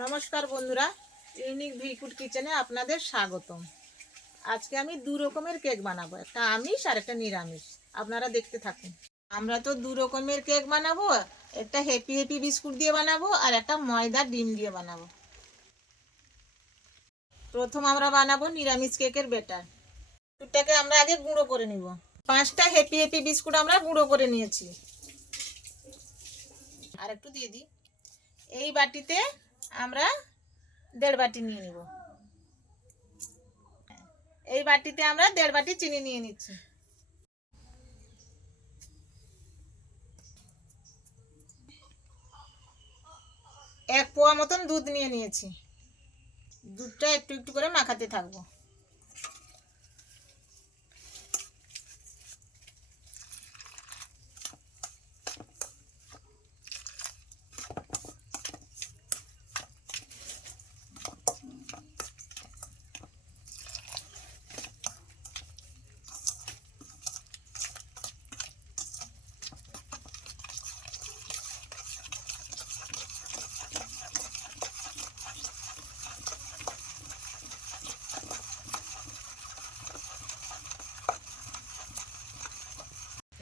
নমস্কার বন্ধুরা, ইউনিক ভিকুড কিচেনে আপনাদের স্বাগতম। আজকে আমি দু রকমের কেক বানাবো, একটা আমিষ আর একটা নিরামিষ। আপনারা দেখতে থাকুন। আমরা তো দু রকমের কেক বানাবো, একটা হ্যাপি হ্যাপি বিস্কুট দিয়ে বানাবো আর একটা ময়দা ডিম দিয়ে বানাবো। প্রথম আমরা বানাবো নিরামিষ কেকের ব্যাটার। দুধটাকে আমরা আগে গুঁড়ো করে নিব। 5টা হ্যাপি হ্যাপি বিস্কুট আমরা গুঁড়ো করে নিয়েছি। আর একটু দিয়ে দিই। এই বাটিতে আমরা 1.5 বাটি নিয়ে নিব। এই বাটিতে আমরা 1.5 বাটি চিনি নিয়ে নিচ্ছি। 1 পোয়া মতন দুধ নিয়ে নিয়েছি। দুধটা একটু একটু করে মাখাতে থাকবো।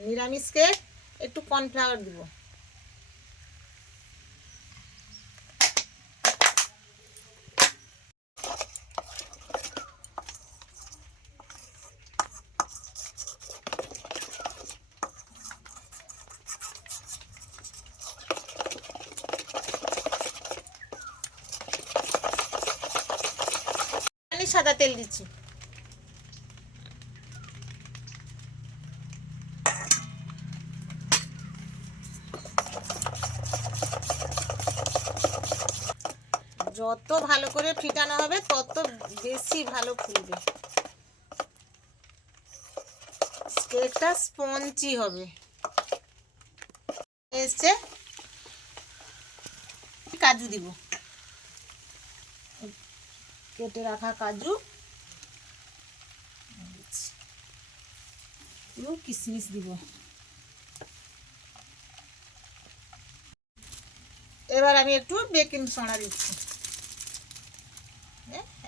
নিরামিষকে একটু কর্নফ্লাওয়ার দিব। সাদা তেল দিচ্ছি। যত ভালো করে ফিটানো হবে তত বেশি ভালো ফুলবে, কেকটা স্পঞ্জি হবে। এসছে, কাজু দিব, কেটে রাখা কাজু, কিশমিশ দিব। এবার আমি একটু বেকিং সোডা দিচ্ছি,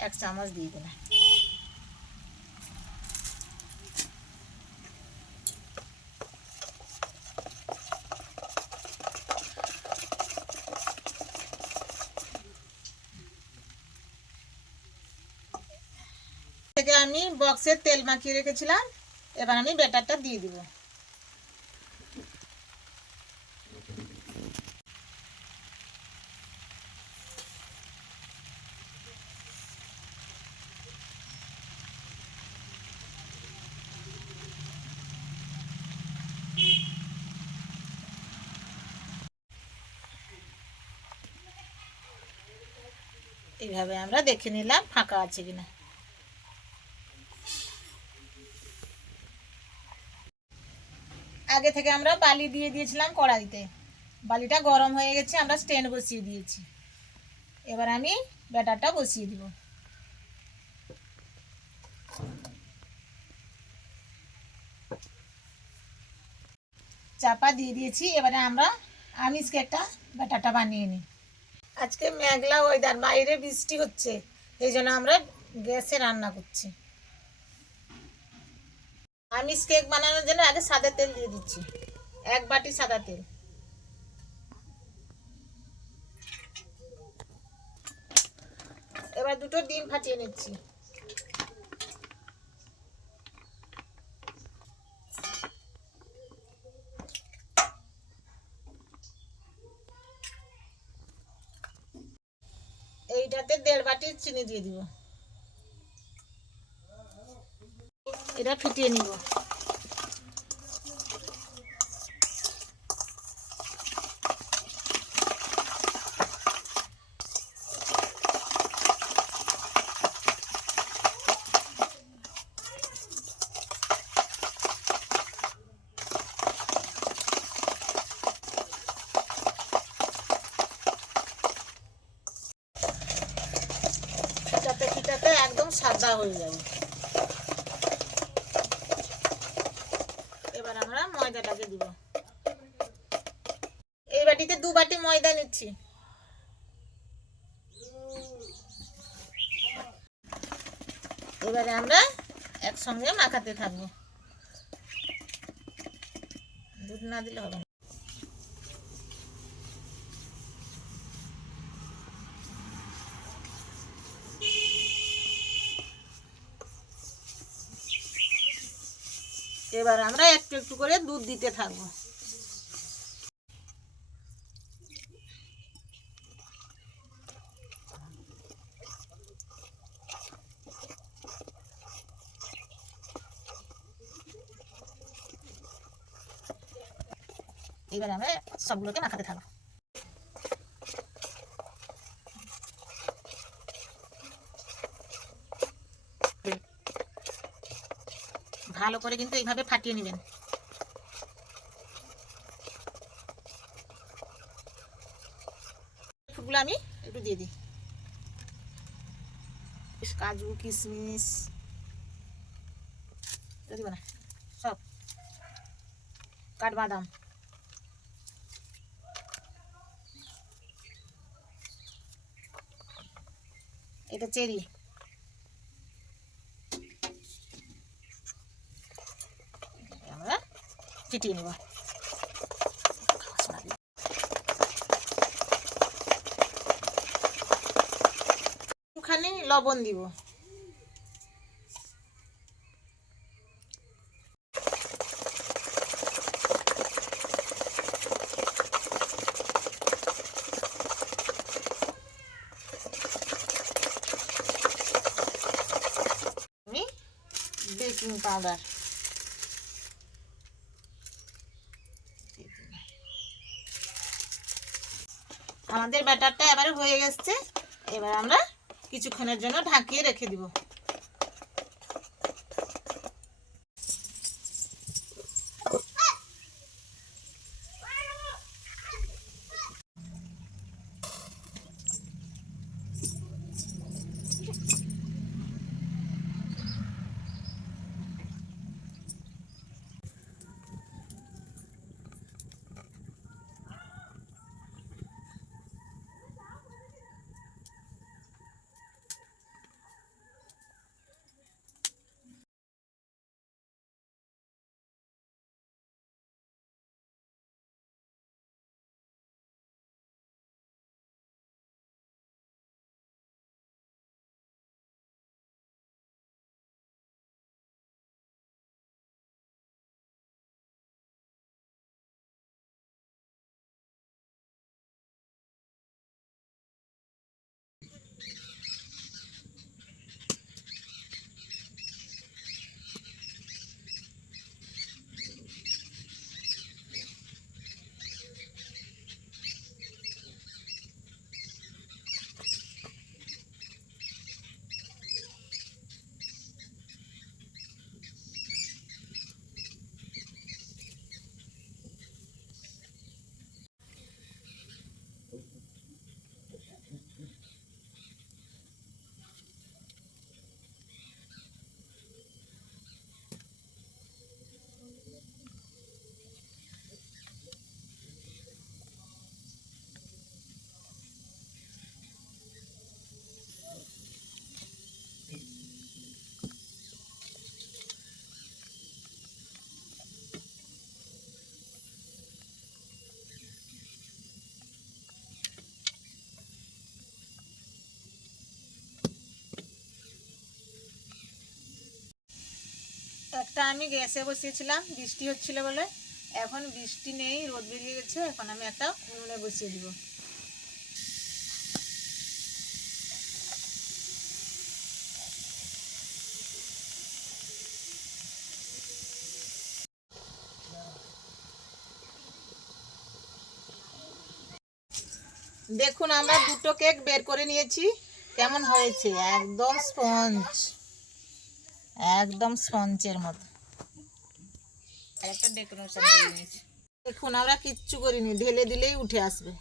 1 চামচ দিয়ে দিলাম। থেকে আমি বক্সে তেল মাখিয়ে রেখেছিলাম, এবার আমি ব্যাটারটা দিয়ে দিব। এইভাবে আমরা দেখে নিলাম ফাঁকা আছে কিনা। আগে থেকে আমরা বালি দিয়ে দিয়েছিলাম কড়াইতে, বালিটা গরম হয়ে গেছে, আমরা স্ট্যান্ড বসিয়ে দিয়েছি। এবার আমি ব্যাটারটা বসিয়ে দিব। চাপা দিয়ে দিয়েছি। এবারে আমরা আমিষ কেকটা ব্যাটারটা বানিয়ে নিই। আজকে মেঘলা ওয়েদার, বাইরে বৃষ্টি হচ্ছে, এই জন্য আমরা গ্যাসে রান্না করছি। আমিষ কেক বানানোর জন্য আগে সাদা তেল দিয়ে দিচ্ছি, 1 বাটি সাদা তেল। এবার 2টো ডিম ফাটিয়ে নিচ্ছি। এইটাতে 1.5 বাটি চিনি দিয়ে দিব। এটা ফিটিয়ে নিব। ফিটাতে ফিটাতে একদম সাদা হয়ে যাবে। এবার আমরা ময়দাটাকে দিব। এই বাটিতে 2 বাটি ময়দা নিচ্ছি। এবারে আমরা একসঙ্গে মাখাতে থাকবো, দুধ না দিলে হবে না। এবার আমরা একটু একটু করে দুধ দিতে থাকবো। এবার আমরা সবগুলোকে মাখাতে থাকবো। ভালো করে কিন্তু এইভাবে ফাটিয়ে নেবেন। ফুলগুলো আমি একটু দিয়ে দিই, কাজু কিশমিশ দিব না, সব কাঠবাদাম, এটা চেরি, আমরা চিটিয়ে নেব। একটুখানি লবণ দিব, বেকিং পাউডার, আমাদের ব্যাটারটা এবারে হয়ে গেছে। এবার আমরা কিছুক্ষণের জন্য ঢাকিয়ে রেখে দিব। একটা আমি গ্যাসে বসিয়েছিলাম, বৃষ্টি হচ্ছিল বলে। এখন বৃষ্টি নেই, রোদ বেরিয়ে গেছে। এখন আমি একটা উনুনে বসিয়ে দিব। দেখুন আমরা দুটো কেক বের করে নিয়েছি, কেমন হয়েছে, একদম স্পঞ্জ, একদম স্পঞ্জের মতো। একটা ডেকোরেশন করে নিয়েছি। দেখুন আমরা কিচ্ছু করিনি, ঢেলে দিলেই উঠে আসবে।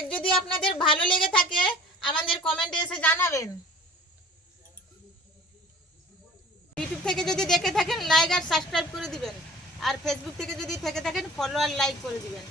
কেক যদি আপনাদের ভালো লেগে থাকে আমাদের কমেন্টে এসে জানাবেন। ইউটিউব থেকে যদি দেখে থাকেন লাইক আর সাবস্ক্রাইব করে দিবেন, আর ফেসবুক থেকে যদি থেকে থাকেন ফলো আর লাইক করে দিবেন।